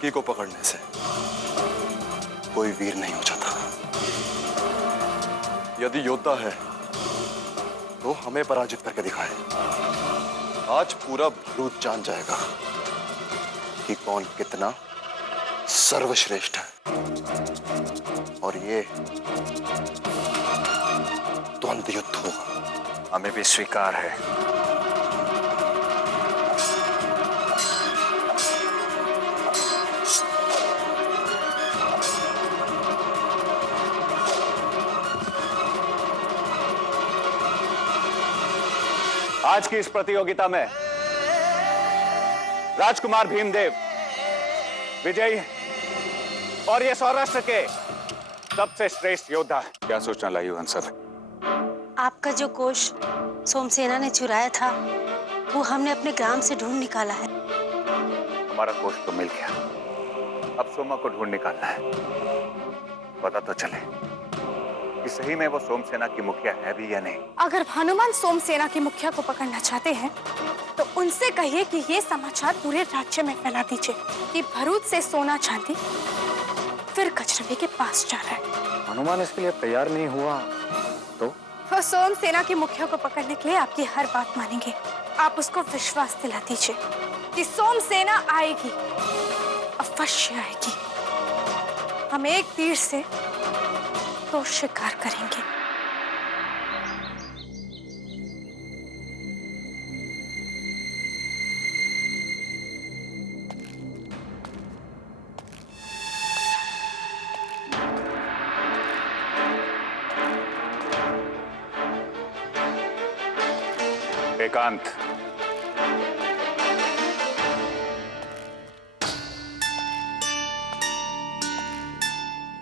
लड़की को पकड़ने से कोई वीर नहीं हो जाता। यदि योद्धा है तो हमें पराजित करके दिखाए। आज पूरा भरूच जान जाएगा कि कौन कितना सर्वश्रेष्ठ है। और ये द्वंद्व युद्ध होगा। हमें भी स्वीकार है। आज की इस प्रतियोगिता में राजकुमार भीमदेव विजयी और ये सौराष्ट्र के सबसे श्रेष्ठ योद्धा। क्या सोचना लायू हंसर? आपका जो कोष सोमसेना ने चुराया था वो हमने अपने ग्राम से ढूंढ निकाला है। हमारा कोष तो मिल गया, अब सोमा को ढूंढ निकालना है। पता तो चले कि सही में वो सोमसेना की मुखिया है भी या नहीं। अगर हनुमान सोमसेना की मुखिया को पकड़ना चाहते हैं तो उनसे कहिए कि ये समाचार पूरे राज्य में फैला दीजिए कि भरूच से सोना चांदी फिर गजनवी के पास जा रहा है। हनुमान इसके लिए तैयार नहीं हुआ तो? वो सोमसेना की मुखिया को पकड़ने के लिए आपकी हर बात मानेंगे। आप उसको विश्वास दिला दीजिए कि सोमसेना आएगी, अवश्य आएगी। हम एक तीर से तो शिकार करेंगे। एकांत,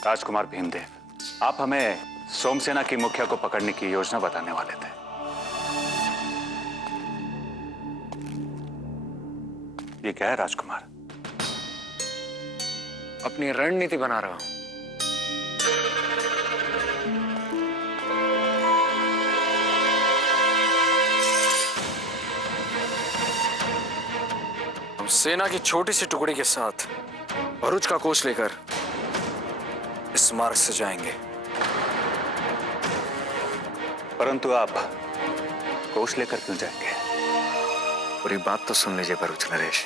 राजकुमार भीमदेव, आप हमें सोमसेना की मुखिया को पकड़ने की योजना बताने वाले थे। ये क्या है राजकुमार? अपनी रणनीति बना रहा हूं। हम सेना की छोटी सी टुकड़ी के साथ भरूच का कोष लेकर इस मार्ग से जाएंगे। परंतु आप कोष लेकर क्यों जाएंगे? पूरी बात तो सुन लीजिए भरूच नरेश।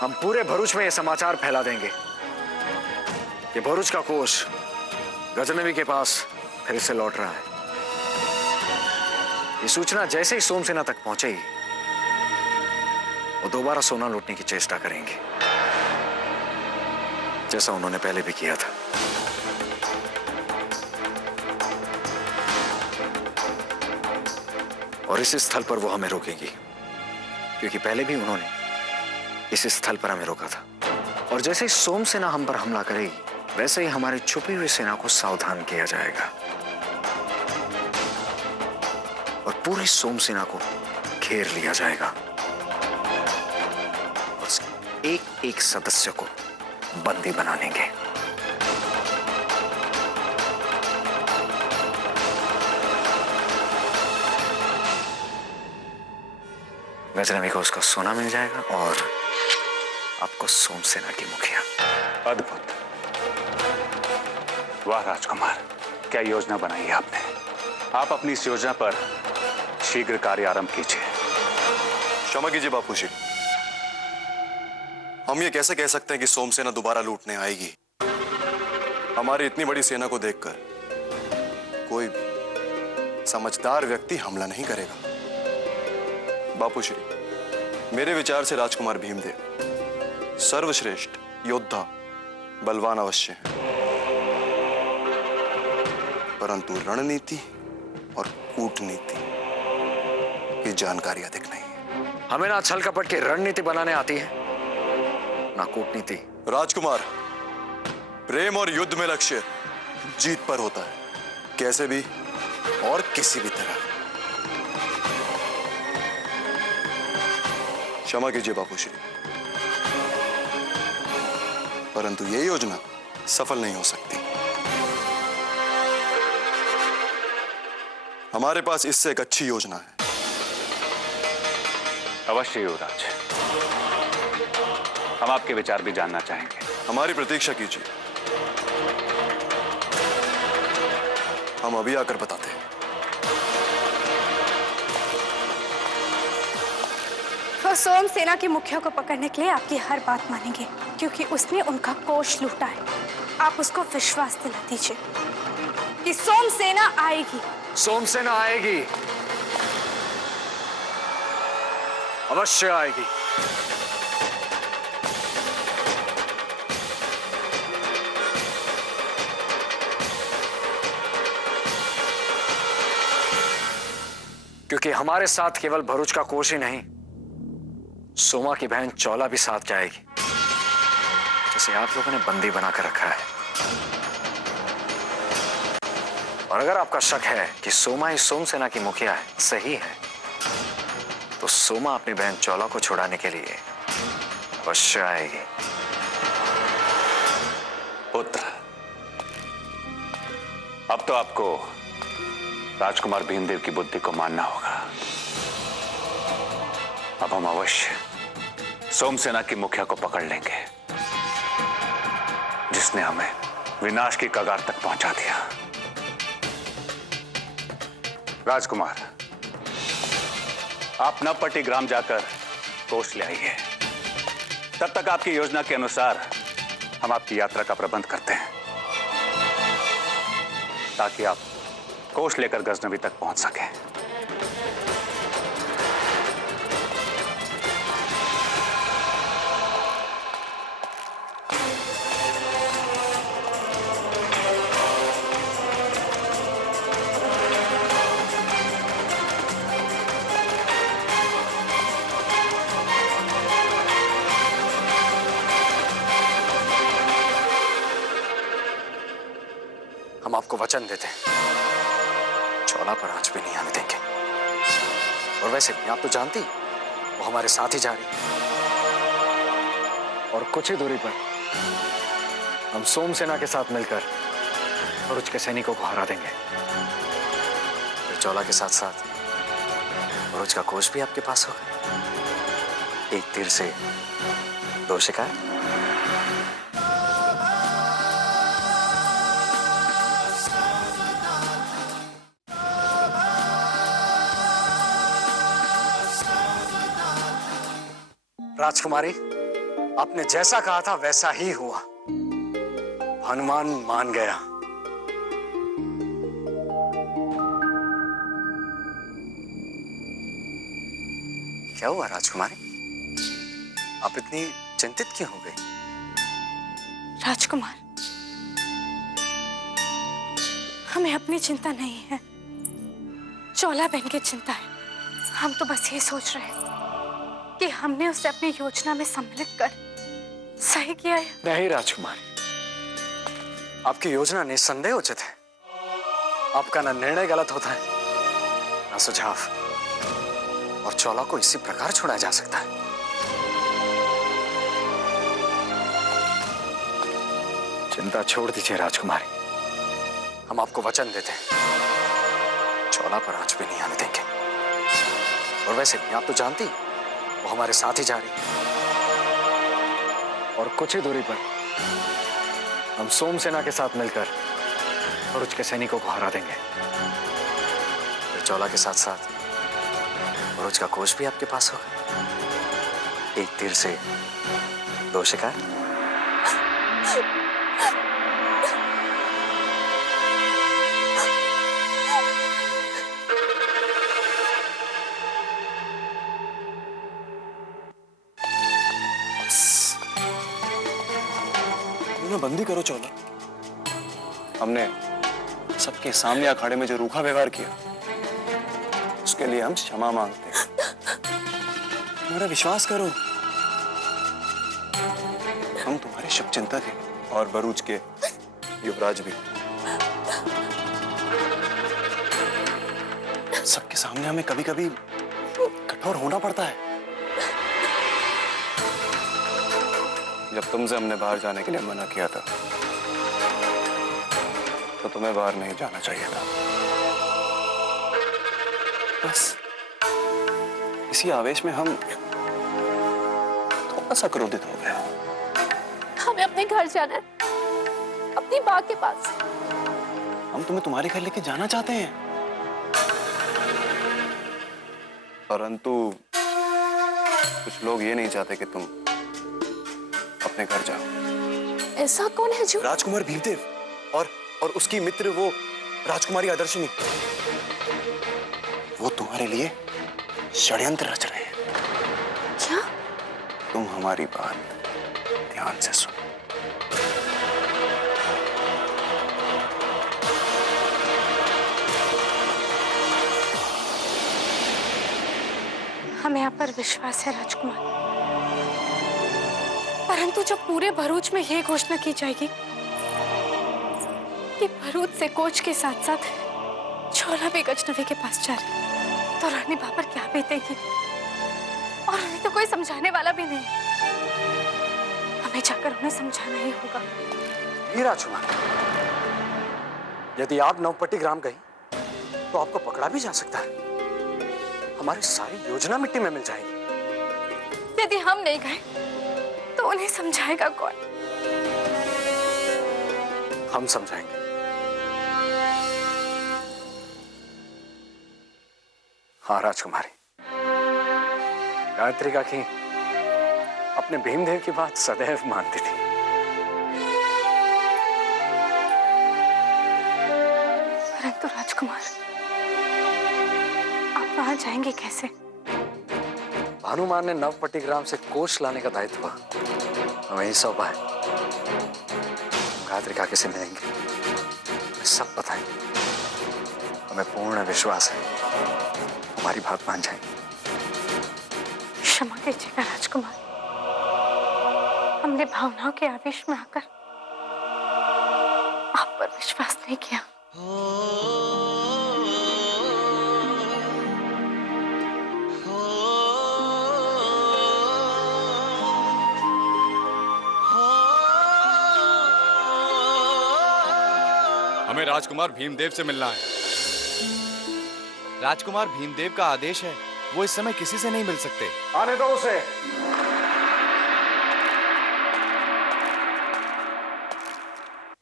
हम पूरे भरूच में यह समाचार फैला देंगे कि भरूच का कोष गजनवी के पास फिर से लौट रहा है। ये सूचना जैसे ही सोमसेना तक पहुंचेगी वो दोबारा सोना लूटने की चेष्टा करेंगे, जैसा उन्होंने पहले भी किया था। और इस स्थल पर वो हमें रोकेगी, क्योंकि पहले भी उन्होंने इस स्थल पर हमें रोका था। और जैसे ही सोमसेना हम पर हमला करेगी वैसे ही हमारी छुपी हुई सेना को सावधान किया जाएगा और पूरी सोमसेना को घेर लिया जाएगा। और एक एक सदस्य को बंदी बना लेंगे। गजनवी को उसका सोना मिल जाएगा और आपको सोमसेना की मुखिया। अद्भुत, वाह राजकुमार, क्या योजना बनाई है आपने। आप अपनी इस योजना पर शीघ्र कार्य आरंभ कीजिए। क्षमा कीजिए बापूजी, हम ये कैसे कह सकते हैं कि सोमसेना दोबारा लूटने आएगी। हमारी इतनी बड़ी सेना को देखकर कोई भी समझदार व्यक्ति हमला नहीं करेगा। बापूश्री, मेरे विचार से राजकुमार भीमदेव सर्वश्रेष्ठ योद्धा, बलवान अवश्य हैं, परंतु रणनीति और कूटनीति की जानकारी अधिक नहीं है। हमें ना छल कपट की रणनीति बनाने आती है ना कूटनीति। राजकुमार, प्रेम और युद्ध में लक्ष्य जीत पर होता है, कैसे भी और किसी भी तरह। क्षमा कीजिए बापूश्री, परंतु यह योजना सफल नहीं हो सकती। हमारे पास इससे एक अच्छी योजना है। अवश्य युवराज, हम आपके विचार भी जानना चाहेंगे। हमारी प्रतीक्षा कीजिए, हम अभी आकर बताते हैं। वो सोम सेना के मुखिया को पकड़ने के लिए आपकी हर बात मानेंगे, क्योंकि उसने उनका कोष लूटा है। आप उसको विश्वास दिला दीजिए कि सोम सेना आएगी। सोम सेना आएगी, अवश्य आएगी। क्योंकि हमारे साथ केवल भरूच का कोष ही नहीं, सोमा की बहन चौला भी साथ जाएगी, जिसे आप लोगों ने बंदी बनाकर रखा है। और अगर आपका शक है कि सोमा ही सोम सेना की मुखिया है, सही है, तो सोमा अपनी बहन चौला को छुड़ाने के लिए अवश्य आएगी। पुत्र, अब तो आपको राजकुमार भीमदेव की बुद्धि को मानना होगा। अब हम अवश्य सोम सेना की मुखिया को पकड़ लेंगे, जिसने हमें विनाश की कगार तक पहुंचा दिया। राजकुमार, आप नवपट्टी ग्राम जाकर कोष ले आइए। तब तक आपकी योजना के अनुसार हम आपकी यात्रा का प्रबंध करते हैं, ताकि आप कोष लेकर गजनवी तक पहुंच सकें। हम आपको वचन देते हैं, चौला पर आंच भी नहीं आने देंगे। और वैसे भी आप तो जानती, वो हमारे साथ ही जा रही। और कुछ ही दूरी पर हम सोम सेना के साथ मिलकर भरूच के सैनिकों को हरा देंगे। फिर चौला के साथ साथ भरूच का कोष भी आपके पास होगा। एक तीर से दो शिकार। राजकुमारी, आपने जैसा कहा था वैसा ही हुआ। हनुमान मान गया। क्या हुआ राजकुमारी? आप इतनी चिंतित क्यों हो गई? राजकुमार, हमें अपनी चिंता नहीं है, चौला बहन की चिंता है। हम तो बस ये सोच रहे हैं कि हमने उसे अपनी योजना में सम्मिलित कर सही किया है। नहीं राजकुमारी, आपकी योजना निस्संदेह उचित है। आपका ना निर्णय गलत होता है, ना सुझाव। और चौला को इसी प्रकार छुड़ाया जा सकता है। चिंता छोड़ दीजिए राजकुमारी, हम आपको वचन देते हैं, चौला पर आंच भी नहीं आने देंगे। और वैसे भी आप तो जानती, वो हमारे साथ ही जा रही। और कुछ ही दूरी पर हम सोम सेना के साथ मिलकर भरूच के सैनिकों को हरा देंगे। फिर चौला के साथ साथ भरूच का कोष भी आपके पास होगा। एक तीर से दो शिकार। बंदी करो चौला। हमने सबके सामने अखाड़े में जो रूखा व्यवहार किया, उसके लिए हम क्षमा मांगते हैं। हमारा विश्वास करो, हम तुम्हारे शुभचिंतक हैं और भरूच के युवराज भी। सबके सामने हमें कभी कभी कठोर होना पड़ता है। जब तुमसे हमने बाहर जाने के लिए मना किया था, तो तुम्हें बाहर नहीं जाना चाहिए था। बस इसी आवेश में हम थोड़ा सा क्रोधित हो गया। हमें अपने घर जाना है, अपनी माँ के पास। हम तुम्हें तुम्हारे घर लेके जाना चाहते हैं, परंतु कुछ लोग ये नहीं चाहते कि तुम अपने घर जाओ। ऐसा कौन है जो? राजकुमार भीमदेव और उसकी मित्र वो राजकुमारी आदर्शनी। वो तुम्हारे लिए षड्यंत्र रच रहे हैं। क्या? तुम हमारी बात ध्यान से सुनो। हमें आप पर विश्वास है राजकुमार, परंतु जब पूरे भरूच में यह घोषणा की जाएगी कि भरूच से कोच के साथ साथ छोला भी गजनवी के पास जा रहे, तो रानी बाबर क्या बीतेगी? और उन्हें तो कोई समझाने वाला भी नहीं। हमें जाकर उन्हें समझाना ही होगा। राजकुमार, यदि आप नवपट्टी ग्राम गई तो आपको पकड़ा भी जा सकता है। हमारी सारी योजना मिट्टी में मिल जाएगी। यदि हम नहीं गए तो उन्हें समझाएगा कौन? हम समझाएंगे। हाँ राजकुमारी, गायत्री काकी अपने भीमदेव की बात सदैव मानती थी। परंतु राजकुमार, आप वहां जाएंगे कैसे? भानुमान ने नवपट्टी ग्राम से कोष लाने का दायित्व वही सौंपा है। गायत्री काकी से मिलेंगे, सब बताएंगे। हमें पूर्ण विश्वास है हमारी बात मान जाएंगे। क्षमा कीजिएगा राजकुमार, हमने भावनाओं के आवेश में आकर आप पर विश्वास नहीं किया। हमें राजकुमार भीमदेव से मिलना है। राजकुमार भीमदेव का आदेश है, वो इस समय किसी से नहीं मिल सकते। आने दो उसे।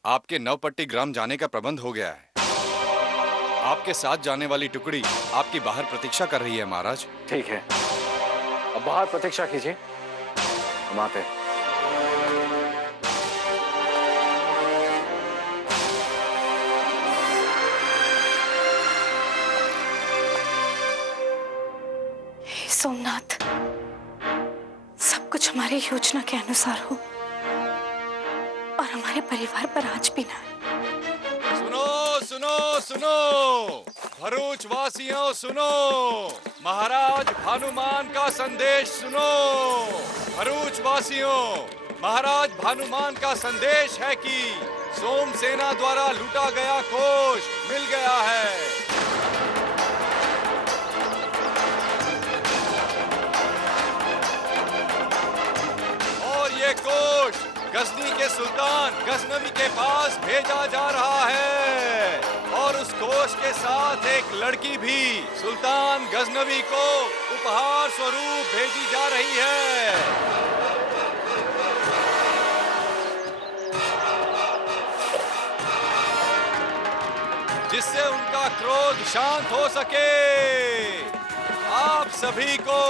आपके नवपट्टी ग्राम जाने का प्रबंध हो गया है। आपके साथ जाने वाली टुकड़ी आपकी बाहर प्रतीक्षा कर रही है महाराज। ठीक है, अब बाहर प्रतीक्षा कीजिए, हम आते हैं। हे सोमनाथ, सब कुछ हमारी योजना के अनुसार हो और हमारे परिवार पर आज भी ना आए। सुनो सुनो सुनो, भरूच वासियों सुनो, महाराज भानुमान का संदेश सुनो। भरूच वासियों, महाराज भानुमान का संदेश है कि सोमसेना द्वारा लूटा गया कोष मिल गया है। ये कोष गजनी के सुल्तान गजनवी के पास भेजा जा रहा है और उस कोष के साथ एक लड़की भी सुल्तान गजनवी को उपहार स्वरूप भेजी जा रही है। जिससे उनका क्रोध शांत हो सके। आप सभी को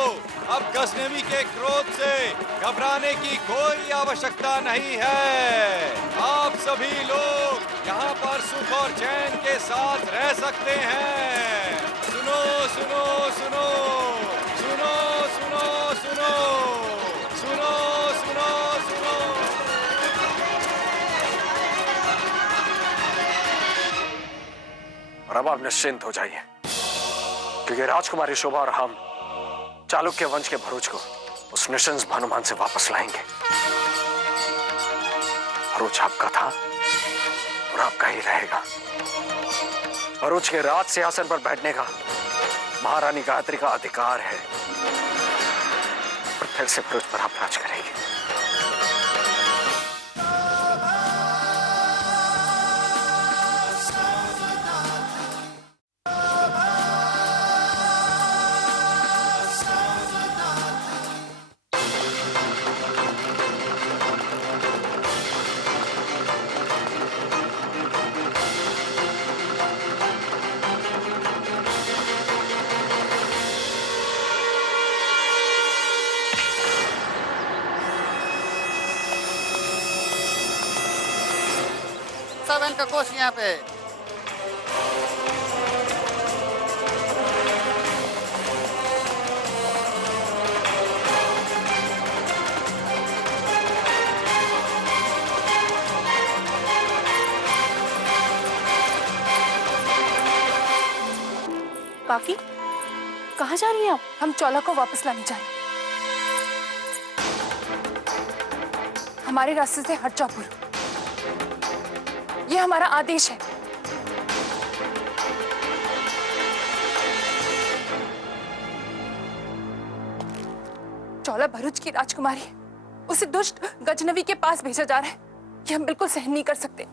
अब गजनवी के क्रोध से घबराने की कोई आवश्यकता नहीं है। आप सभी लोग यहाँ पर सुख और चैन के साथ रह सकते हैं। सुनो सुनो सुनो, सुनो सुनो सुनो, सुनो सुनो सुनो। और अब आप निश्चिंत हो जाइए, क्योंकि राजकुमारी शोभा और हम चालुक्य वंश के भरूच को उस नृशंस भानुमान से वापस लाएंगे। भरूच आपका था और आपका ही रहेगा। भरूच के राज सिंहासन पर बैठने का महारानी गायत्री का अधिकार है और फिर से भरूच पर आप राज करेंगे। भगवान का कोष यहाँ पे। काकी, कहाँ जा रही हैं आप? हम चौला को वापस लाने जा रहे हैं। हमारे रास्ते से हट जाओ पुरु। ये हमारा आदेश है। चौला भरूच की राजकुमारी है। उसे दुष्ट गजनवी के पास भेजा जा रहा है। ये हम बिल्कुल सहन नहीं कर सकते।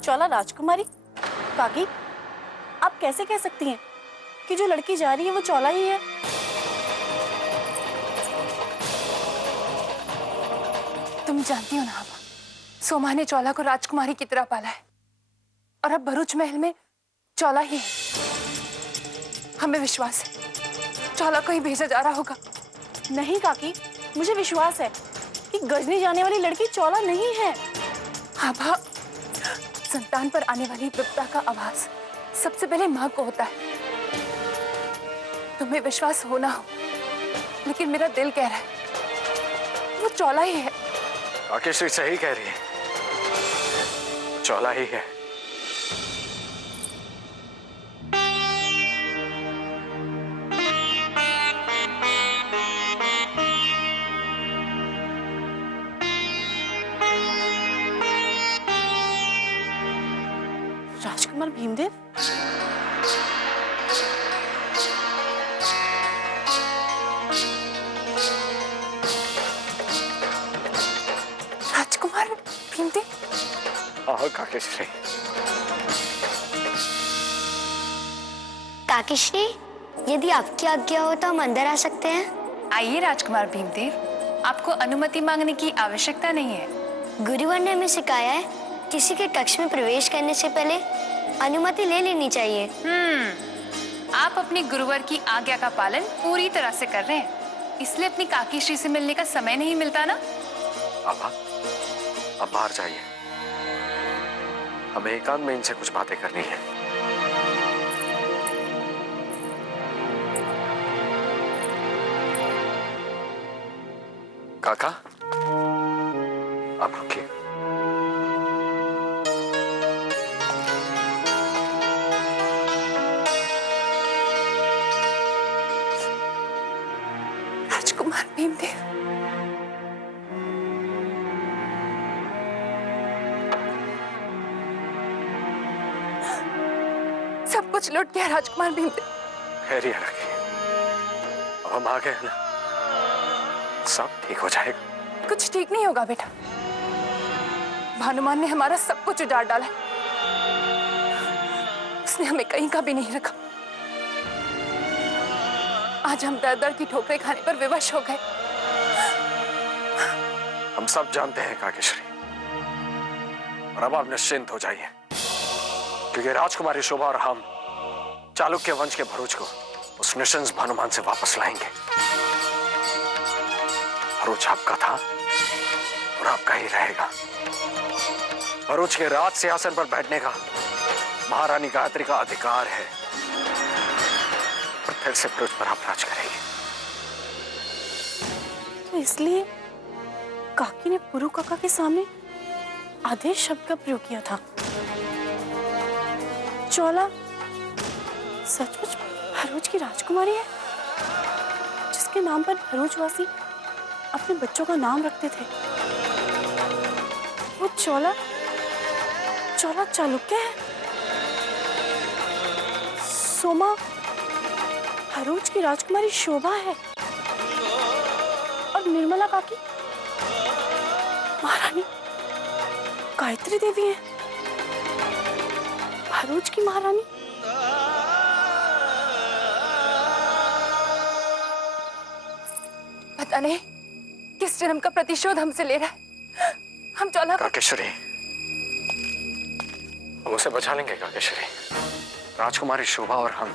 चौला राजकुमारी? काकी, आप कैसे कह सकती हैं कि जो लड़की जा रही है वो चौला ही है? तुम जानती हो ना आभा, सोमा ने चौला को राजकुमारी की तरह पाला है और अब भरूच महल में चौला ही है। हमें विश्वास है चौला को ही भेजा जा रहा होगा। नहीं काकी, मुझे विश्वास है कि गजनी जाने वाली लड़की चौला नहीं है। आभा, संतान पर आने वाली विपदा का आभास सबसे पहले माँ को होता है। तुम्हें विश्वास हो ना हो, लेकिन मेरा दिल कह रहा है वो चौला ही है। काकेश्वरी सही कह रही है, चौला ही है। राजकुमार भीमदेव? राजकुमार भीमदेव? हाँ काकेश्वरी। काकेश्वरी, यदि आपकी आज्ञा हो तो हम अंदर आ सकते हैं? आइए राजकुमार भीमदेव, आपको अनुमति मांगने की आवश्यकता नहीं है। गुरुवर ने हमें सिखाया है किसी के कक्ष में प्रवेश करने से पहले अनुमति ले लेनी चाहिए। आप अपने गुरुवर की आज्ञा का पालन पूरी तरह से कर रहे हैं, इसलिए अपनी काकीश्री से मिलने का समय नहीं मिलता ना। आभा, अब बाहर जाइए, हमें एकांत में इनसे कुछ बातें करनी है। काका, आप रुकिए। राजकुमार भीमदेव, सब कुछ लुट गया राजकुमार भीमदेव। खैरिए रखिए, अब हम आ गए हैं ना, सब ठीक हो जाएगा। कुछ ठीक नहीं होगा बेटा। भानुमान ने हमारा सब कुछ उजाड़ डाला है। उसने हमें कहीं का भी नहीं रखा। आज हम दर दर की ठोकरें खाने पर विवश हो गए। हम सब जानते हैं काकेश्वरी, और अब आप निश्चिंत हो जाइए, क्योंकि राजकुमारी शोभा और हम चालुक्य वंश के भरूच को उस नृशंस भानुमान से वापस लाएंगे। भरूच आपका था और आपका ही रहेगा। भरूच के राज सिंहासन पर बैठने का महारानी गायत्री का अधिकार है, और फिर से भरूच पर आप राज करेंगे। तो इसलिए काकी ने पुरु काका के सामने आदेश शब्द का प्रयोग किया था। चौला सचमुच भरूच की राजकुमारी है, जिसके नाम पर भरूचवासी अपने बच्चों का नाम रखते थे। वो चौला चालुक्य है। सोमा भरूच की राजकुमारी शोभा है, और निर्मला काकी महारानी गायत्री देवी है, भरूच की महारानी। पता नहीं किस जन्म का प्रतिशोध हमसे ले रहा है। हम चौला को काकेश्वरी, हम उसे बचा लेंगे काकेश्वरी। राजकुमारी शोभा और हम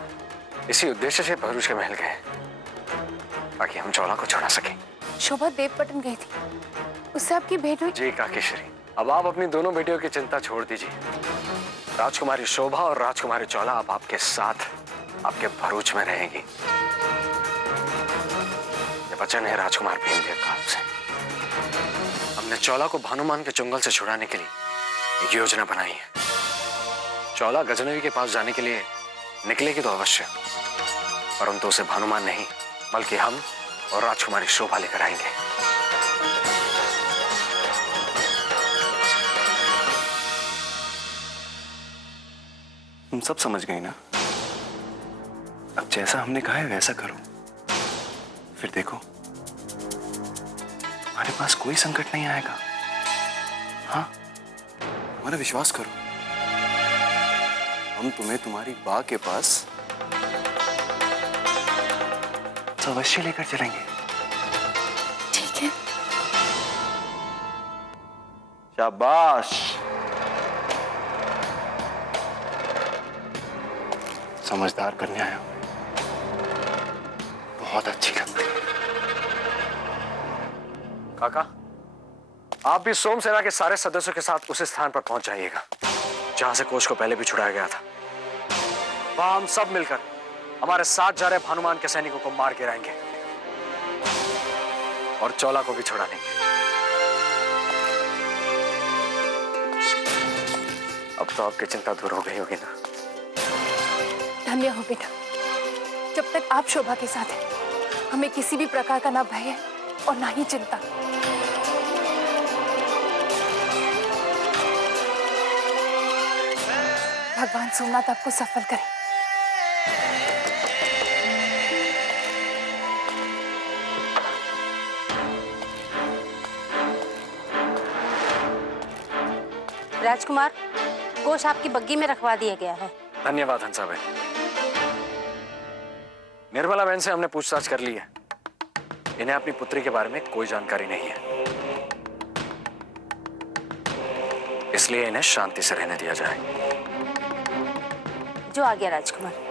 इसी उद्देश्य से भरूच के महल गए, ताकि हम चौला को छुड़ा सकें। शोभा देवपटन गई थी, उससे आपकी भेंट हुई? जी काकेश्वरी, अब आप अपनी दोनों बेटियों की चिंता छोड़ दीजिए। राजकुमारी शोभा और राजकुमारी चौला अब आपके साथ आपके भरूच में रहेंगी। ये वचन है राजकुमार भीमदेव का आपसे। हमने चौला को भानुमान के चुंगल से छुड़ाने के लिए एक योजना बनाई है। चौला गजनवी के पास जाने के लिए निकलेगी तो अवश्य, परंतु उसे भानुमान नहीं बल्कि हम और राजकुमारी शोभा लेकर आएंगे। तुम सब समझ गई ना? अब जैसा हमने कहा है वैसा करो, फिर देखो हमारे पास कोई संकट नहीं आएगा। हाँ, हमारा विश्वास करो, हम तुम्हें तुम्हारी बा के पास अवश्य लेकर चलेंगे। ठीक है। शाबाश, समझदार कन्या है, बहुत अच्छी लगती है। काका, आप भी सोमसेना के सारे सदस्यों के साथ उस स्थान पर पहुंच जाइएगा जहां से कोष को पहले भी छुड़ाया गया था। वहां हम सब मिलकर हमारे साथ जा रहे भानुमान के सैनिकों को मार गिराएंगे और चौला को भी छुड़ा लेंगे। अब तो आपकी चिंता दूर हो गई होगी ना? धन्य हो बेटा, जब तक आप शोभा के साथ हैं, हमें किसी भी प्रकार का ना भय है और ना ही चिंता। भगवान सोमनाथ आपको सफल करे। राजकुमार, कोष आपकी बग्गी में रखवा दिया गया है। धन्यवाद हंसा बहन। निर्मला बहन से हमने पूछताछ कर ली है। इन्हें अपनी पुत्री के बारे में कोई जानकारी नहीं है, इसलिए इन्हें शांति से रहने दिया जाए। जो आ गया राजकुमार।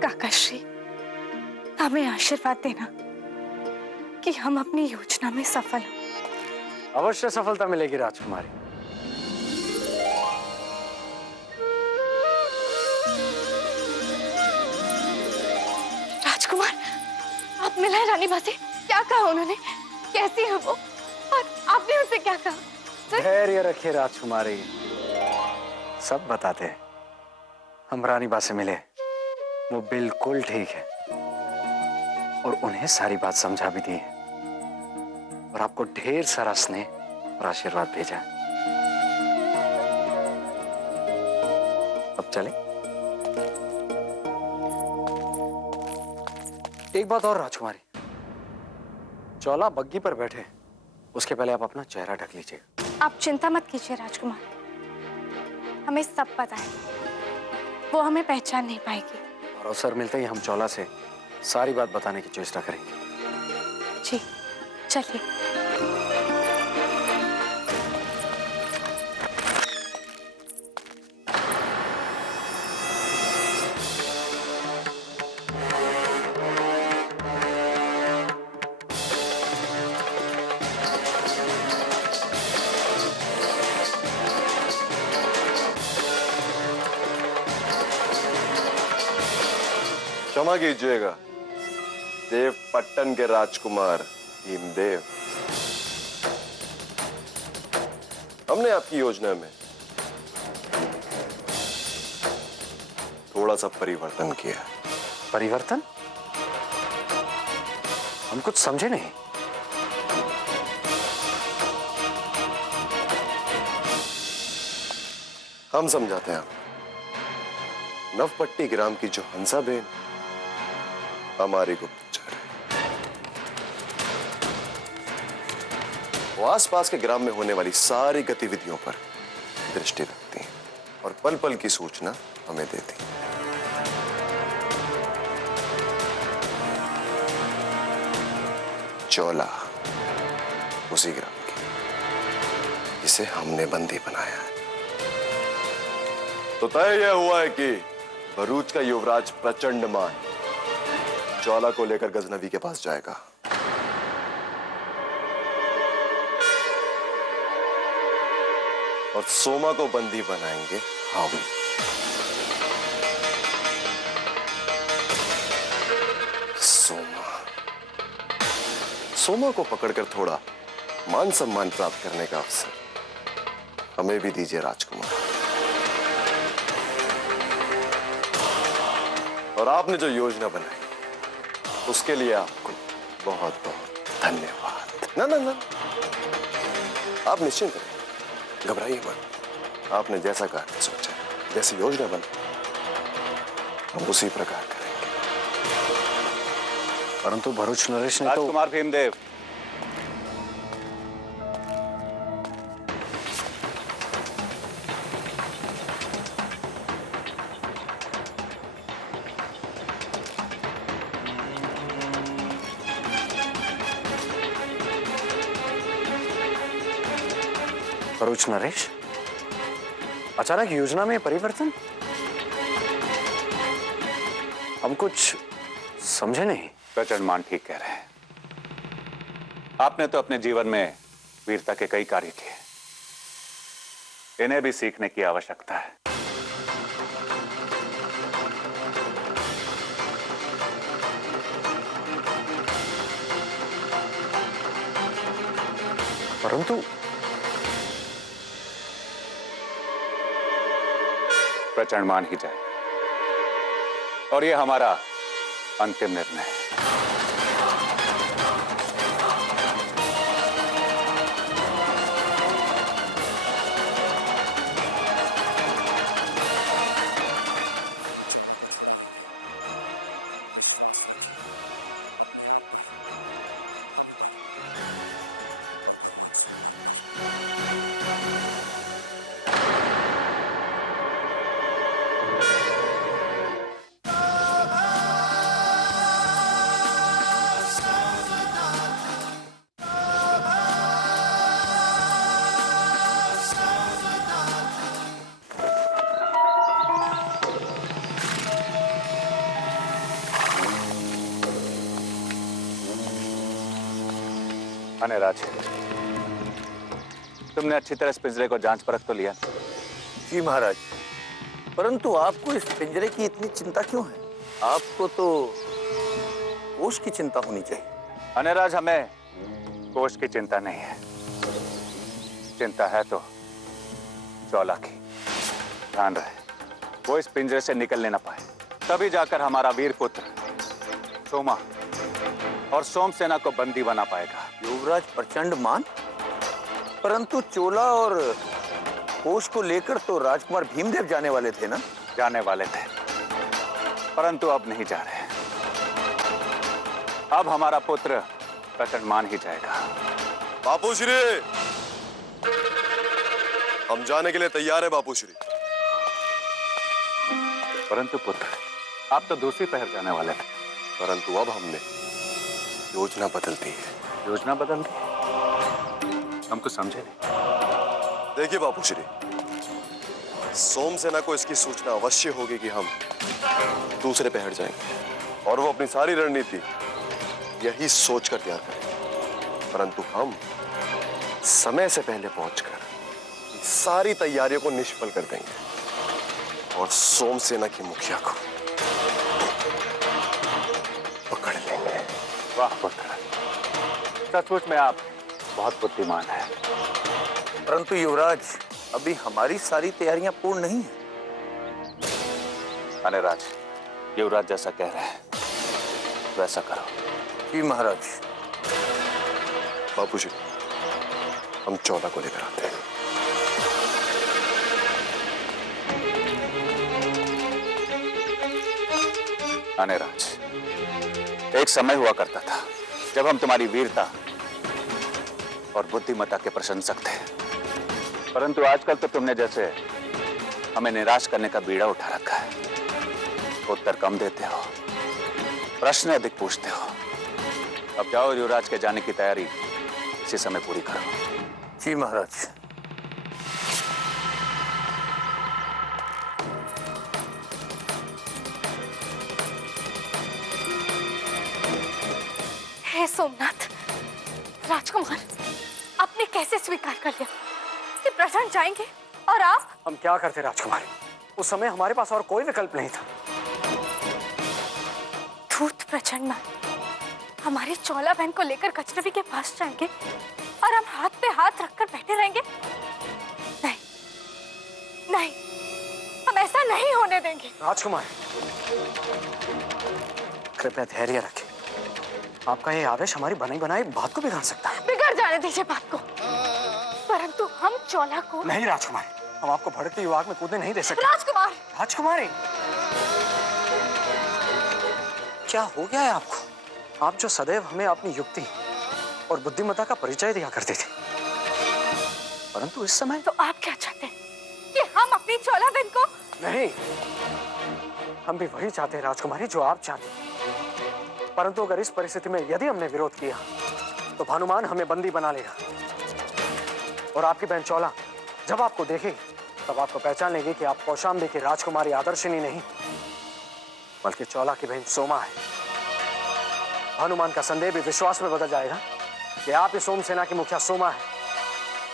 काकाश्री, हमें आशीर्वाद देना कि हम अपनी योजना में सफल हों। अवश्य सफलता मिलेगी राजकुमारी। राजकुमार, आप मिला है रानी बा से? क्या कहा उन्होंने? कैसी है वो? और आपने उनसे क्या कहा? धैर्य रखिए राजकुमारी, सब बताते हैं। हम रानी बा से मिले, वो बिल्कुल ठीक है और उन्हें सारी बात समझा भी दी है और आपको ढेर सारा स्नेह और आशीर्वाद भेजा है। अब चले? एक बात और राजकुमारी, चौला बग्गी पर बैठे, उसके पहले आप अपना चेहरा ढक लीजिए। आप चिंता मत कीजिए राजकुमार, हमें सब पता है, वो हमें पहचान नहीं पाएगी। और अवसर मिलते ही हम चौला से सारी बात बताने की चेष्टा करेंगे। जी, चलिए। क्षमा कीजिएगा देव पट्टन के राजकुमार भीमदेव, हमने आपकी योजना में थोड़ा सा परिवर्तन किया है। परिवर्तन? हम कुछ समझे नहीं। हम समझाते हैं। नवपट्टी ग्राम की जो हंसा बेन हमारी गुप्तचर है, वो आसपास के ग्राम में होने वाली सारी गतिविधियों पर दृष्टि रखती हैं और पल पल की सूचना हमें देती हैं। चौला उसी ग्राम की। जिसे हमने बंदी बनाया है। तो तय यह हुआ है कि भरूच का युवराज प्रचंड मान ज्वाला को लेकर गजनवी के पास जाएगा। और सोमा को बंदी बनाएंगे हम। सोमा को पकड़कर थोड़ा मान सम्मान प्राप्त करने का अवसर हमें भी दीजिए राजकुमार। और आपने जो योजना बनाई उसके लिए आपको बहुत बहुत धन्यवाद। ना ना ना, आप निश्चिंत रहिए, घबराइए मत। आपने जैसा कहा सोचा, जैसी योजना बनी, हम उसी प्रकार करेंगे। परंतु भरूच नरेश ने तो राजकुमार भीमदेव, भरूच नरेश, अचानक योजना में परिवर्तन? हम कुछ समझे नहीं। प्रचंड मान ठीक कह रहे हैं। आपने तो अपने जीवन में वीरता के कई कार्य किए, इन्हें भी सीखने की आवश्यकता है। परंतु प्रचंड मान ही जाए, और यह हमारा अंतिम निर्णय है। अनिराज, तुमने अच्छी तरह इस पिंजरे को जांच परख तो लिया? जी महाराज, परंतु आपको इस पिंजरे की इतनी चिंता क्यों है? आपको तो कोष की चिंता होनी चाहिए। अनिराज, हमें कोष की चिंता नहीं है, चिंता है तो ज्वाला की। ध्यान रहे वो इस पिंजरे से निकलने ना पाए, तभी जाकर हमारा वीर पुत्र सोमा और सोमसेना को बंदी बना पाएगा। युवराज प्रचंड मान, परंतु चोला और कोष को लेकर तो राजकुमार भीमदेव जाने वाले थे ना? जाने वाले थे, परंतु अब नहीं जा रहे। अब हमारा पुत्र प्रचंड मान ही जाएगा। बापूश्री, हम जाने के लिए तैयार है बापूश्री। परंतु पुत्र, आप तो दूसरी पहर जाने वाले थे। परंतु अब हमने योजना बदल दी है। योजना बदल दी? हम कुछ समझे नहीं। देखिए बापूश्री, सोमसेना को इसकी सूचना अवश्य होगी कि हम दूसरे पे हट जाएंगे, और वो अपनी सारी रणनीति यही सोचकर तैयार करेंगे। परंतु हम समय से पहले पहुंचकर सारी तैयारियों को निष्फल कर देंगे और सोमसेना की मुखिया को पकड़ लेंगे। वाह पुत्र, सचमुच में आप बहुत बुद्धिमान हैं। परंतु युवराज, अभी हमारी सारी तैयारियां पूर्ण नहीं है। अनिराज, युवराज जैसा कह रहे हैं वैसा करो। जी महाराज। बापूजी, हम चौला को लेकर आते हैं। अनिराज, एक समय हुआ करता था जब हम तुम्हारी वीरता और बुद्धिमत्ता के प्रशंसक थे, परंतु आजकल तो तुमने जैसे हमें निराश करने का बीड़ा उठा रखा है। उत्तर कम देते हो, प्रश्न अधिक पूछते हो। अब जाओ, युवराज के जाने की तैयारी इसी समय पूरी करो। जी महाराज। सोमनाथ, राजकुमार, आपने कैसे स्वीकार कर लिया कि प्रसन्न जाएंगे और आप? हम क्या करते राजकुमारी, उस समय हमारे पास और कोई विकल्प नहीं था। धूर्त प्रचंड हमारी चौला बहन को लेकर गजनवी के पास जाएंगे और हम हाथ पे हाथ रखकर बैठे रहेंगे? नहीं, नहीं, हम ऐसा नहीं होने देंगे। राजकुमार, कृपया धैर्य रखें। आपका ये आवेश हमारी बनी बनाई बात को बिगाड़ सकता है। बिगड़ जाने दीजिए बात को, परंतु हम चौला को। नहीं राजकुमार, हम आपको भड़कती हुई आग में कूदने नहीं दे सकते। राजकुमार, राजकुमारी, क्या हो गया है आपको? आप जो सदैव हमें अपनी युक्ति और बुद्धिमत्ता का परिचय दिया करते थे, परंतु इस समय। तो आप क्या चाहते हैं कि हम अपनी चौला बहन को? नहीं, हम भी वही चाहते हैं राजकुमारी जो आप चाहते हैं, परंतु अगर इस परिस्थिति में यदि हमने विरोध किया तो भानुमान हमें बंदी बना लेगा और आपकी बहन चौला जब आपको देखेगी तब आपको पहचान लेगी कि आप कौशाम्बी की राजकुमारी आदर्शिनी नहीं बल्कि चौला की बहन सोमा है। भानुमान का संदेह भी विश्वास में बदल जाएगा कि आप ही सोमसेना की मुखिया सोमा है।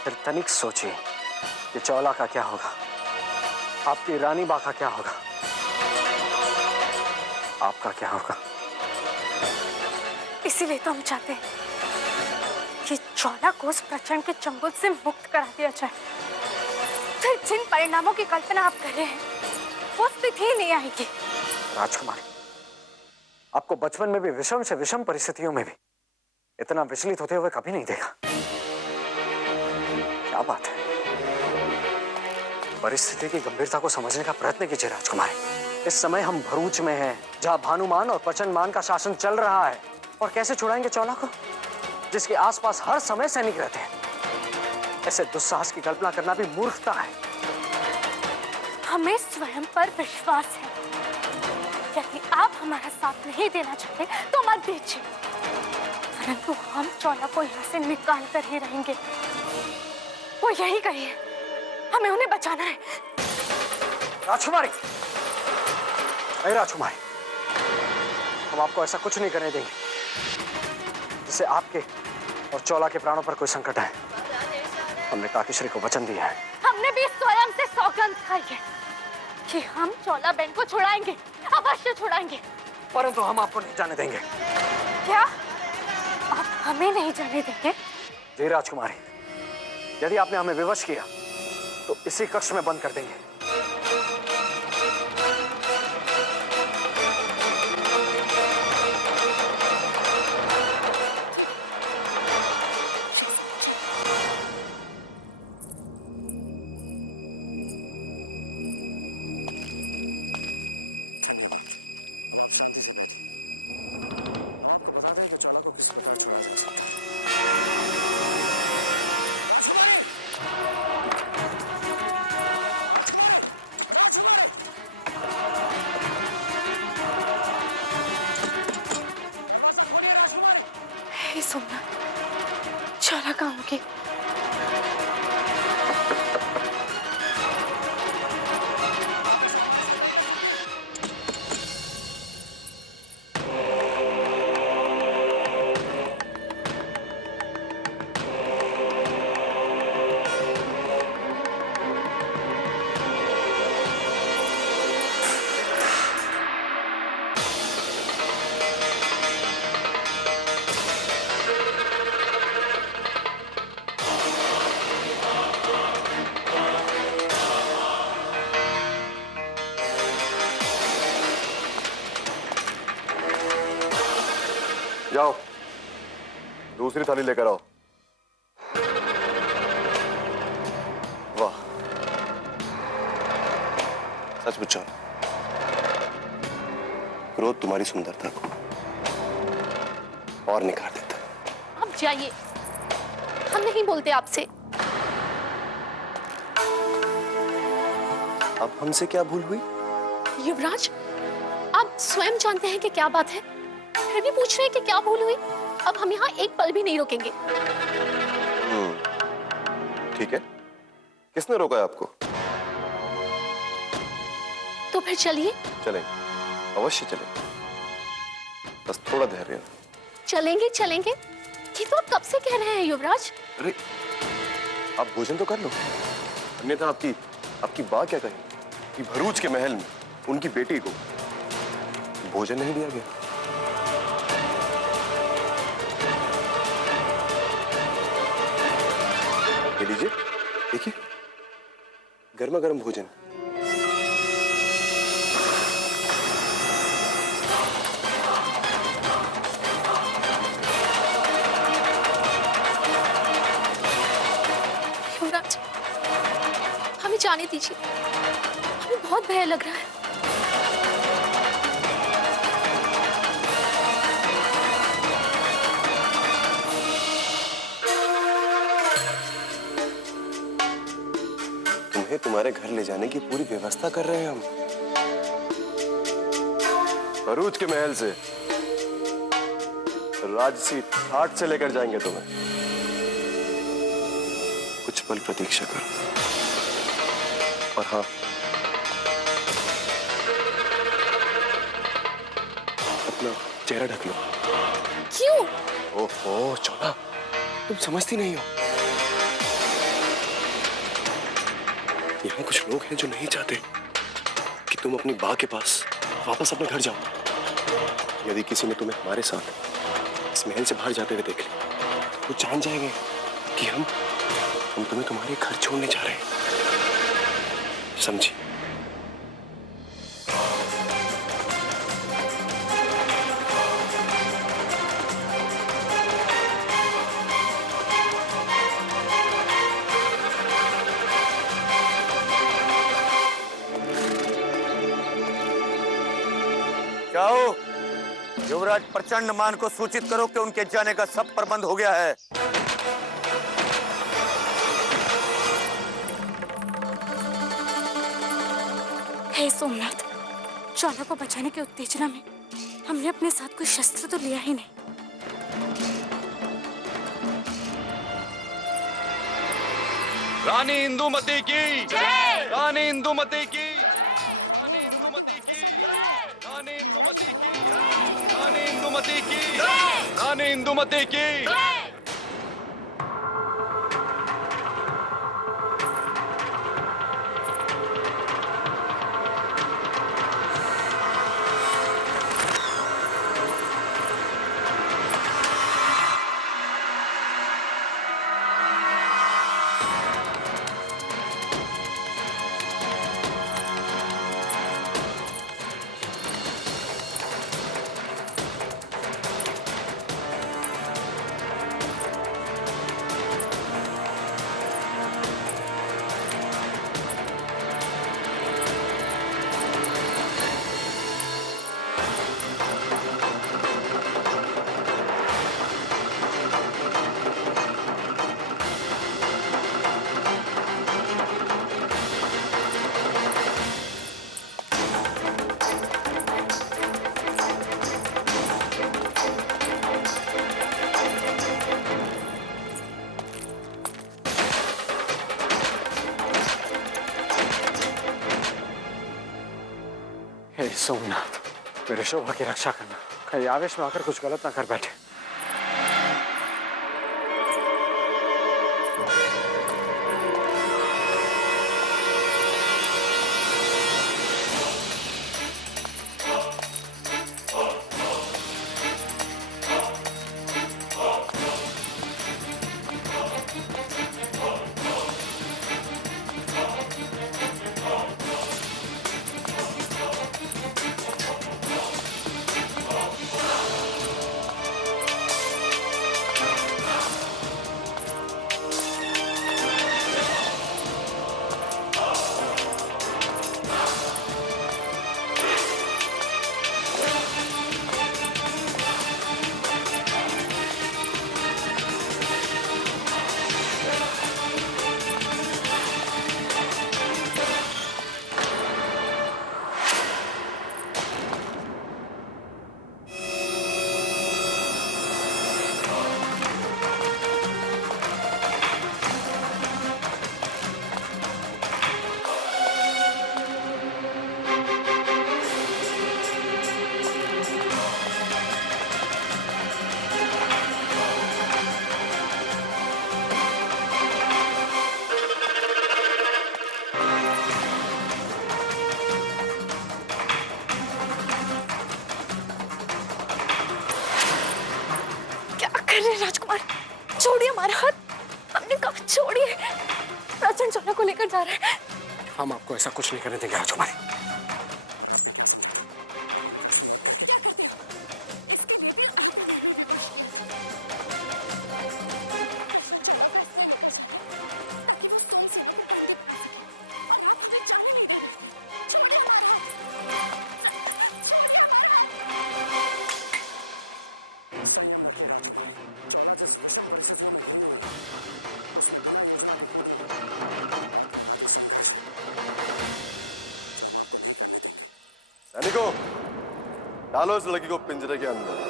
फिर तनिक सोचिए कि चौला का क्या होगा, आपकी रानी बा का क्या होगा, आपका क्या होगा। इसीलिए तो हम चाहते हैं कि चौला को उस प्रचंड के चंगुल से मुक्त करा दिया जाए। फिर जिन परिणामों की कल्पना आप कर रहे हैं वो स्थिति ही नहीं आएगी। राजकुमारी, आपको बचपन में भी विषम से विषम परिस्थितियों में भी इतना विचलित होते हुए कभी नहीं देखा। क्या बात है, परिस्थिति की गंभीरता को समझने का प्रयत्न कीजिए राजकुमारी। इस समय हम भरूच में हैं, जहां भानुमान और प्रचंडमान का शासन चल रहा है, और कैसे छुड़ाएंगे चौला को जिसके आसपास हर समय सैनिक रहते हैं। ऐसे दुस्साहस की कल्पना करना भी मूर्खता है। हमें स्वयं पर विश्वास है। यदि आप हमारा साथ नहीं देना चाहते तो मत दीजिए, परंतु हम चौला को यहाँ से निकाल कर ही रहेंगे। वो यही करिए, हमें उन्हें बचाना है। राजकुमारी, नहीं राजकुमारी, हम आपको ऐसा कुछ नहीं करने देंगे जिससे आपके और चौला के प्राणों पर कोई संकट आए। हमने काकीश्री को वचन दिया है। हमने भी स्वयं से सौगंध खाई है कि हम चौला बहन को छुड़ाएंगे, अवश्य छुड़ाएंगे। परंतु हम आपको नहीं जाने देंगे। क्या आप हमें नहीं जाने देंगे? जी राजकुमारी, यदि आपने हमें विवश किया तो इसी कक्ष में बंद कर देंगे। हे सोमनाथ, चौला कहाँ होगी? जाओ, दूसरी थाली लेकर आओ। वाह, सच पूछो, क्रोध तुम्हारी सुंदरता को और निखार देता है। आप जाइए, हम नहीं बोलते आपसे। अब हमसे क्या भूल हुई? युवराज, आप स्वयं जानते हैं कि क्या बात है, फिर भी पूछ रहे हैं कि क्या भूल हुई। अब हम यहाँ एक पल भी नहीं रुकेंगे। ठीक है, किसने रोका है आपको? तो फिर चलिए। चलें, अवश्य चलें, बस थोड़ा धैर्य। चलेंगे चलेंगे, ये तो आप कब से कह रहे हैं युवराज। अरे आप भोजन तो कर लो, अन्यथा आपकी बात क्या कही कि भरूच के महल में उनकी बेटी को भोजन नहीं दिया गया। ये लीजिए, देखिए गर्मा गर्म भोजन। युवराज, हमें जाने दीजिए, हमें बहुत भय लग रहा है। तुम्हें तुम्हारे घर ले जाने की पूरी व्यवस्था कर रहे हैं हम। भरूच के महल से राजसी ठाट से लेकर जाएंगे तुम्हें। कुछ पल प्रतीक्षा करो, और हाँ, अपना चेहरा ढक लो। क्यों? ओहो चौना, तुम समझती नहीं हो। यहाँ कुछ लोग हैं जो नहीं चाहते कि तुम अपनी बा के पास वापस अपने घर जाओ। यदि किसी ने तुम्हें हमारे साथ इस महल से बाहर जाते हुए देख लिया तो वो जान जाएंगे कि हम तुम्हें तुम्हारे घर छोड़ने जा रहे हैं। समझी? जाओ, युवराज प्रचंड मान को सूचित करो कि उनके जाने का सब प्रबंध हो गया है। हे सोमनाथ, ज्वाला को बचाने की उत्तेजना में हमने अपने साथ कोई शस्त्र तो लिया ही नहीं। रानी इंदुमती की जय! रानी इंदुमती की, रानी इंदुमती की, रानी इंदुमती की, रानी इंदुमती की, रानी इंदुमती की। हे सोमनाथ, मेरे शोभा की रक्षा करना, कहीं आवेश में आकर कुछ गलत ना कर बैठे। हमारा हाथ, हमने कहा छोड़िए। राजन ज्वाला को लेकर जा रहे हैं। हम आपको ऐसा कुछ नहीं करने देंगे राजकुमारी। सैनिकों, डालो इस लड़की को पिंजरे के अंदर।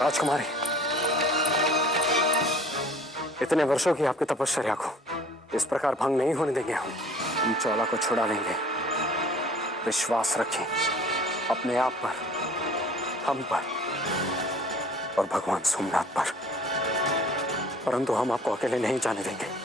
राजकुमारी, इतने वर्षों की आपकी तपस्या को इस प्रकार भंग नहीं होने देंगे हम ज्वाला को छुड़ा लेंगे। विश्वास रखें अपने आप पर, हम पर और भगवान सोमनाथ पर। परंतु हम आपको अकेले नहीं जाने देंगे।